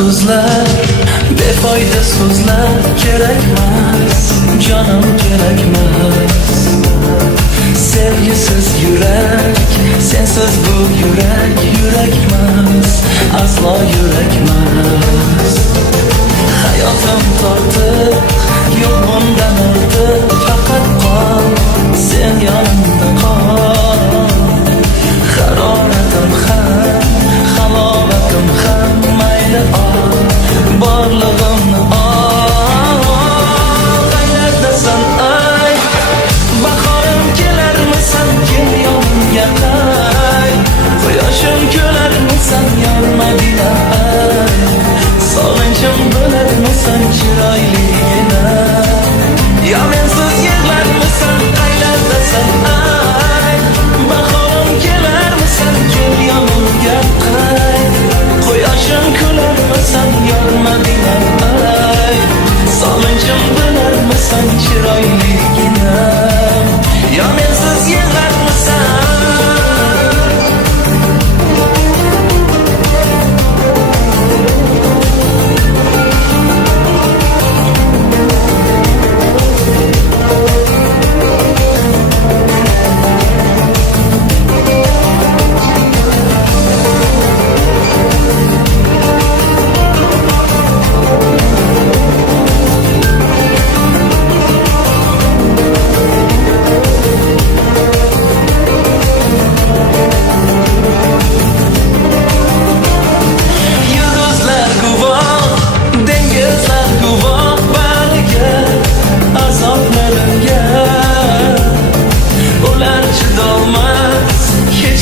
so'zlar, befoyda so'zlar kerakmas, jonim kerakmas. Sevgisiz yurak, sensiz bu yurak yurakmas, aslo yurakmas. Hayotim tortiq, yo'q bundan ortiq, faqat qol, sen yonimda qol. Haroratim ham, halovatim ham mayli ol, borlig'imni ol. Qayerdasan ay, bahorim kelarmisan, kel yonimga qay. Quyoshim kelarmisan, yonmagina ay. Sog'inchim bo'larmisan, chiroyligina. Yo mensiz yig'larmisan, qayerdasan ay, bahorim kelarmisan, kel yonimga qay. Quyoshim kelarmisan, yonmagina ay. Sog'inchim bo'larmisan, chiroyligina. Yo mensiz yig'larmisan.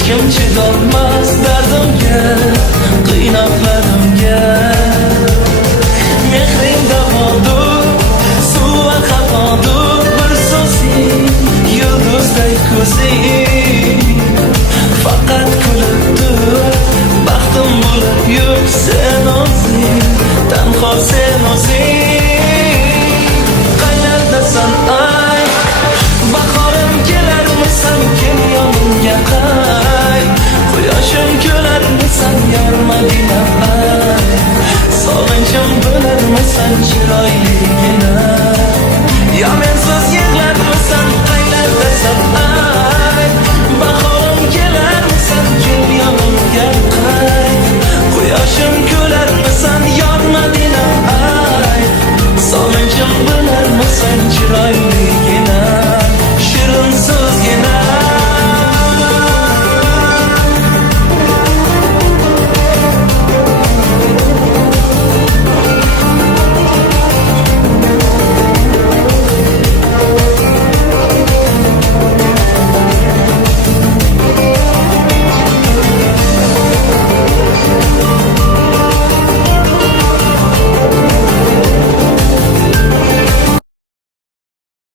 Kim chidolmas dardimga, qiynoqlarimga. Mehring davodur, suv xafodur, bir so'zing, yulduzday ko'zing. Faqat kulib tur, baxtim bo'lib yur sen o'zing, tanho sen.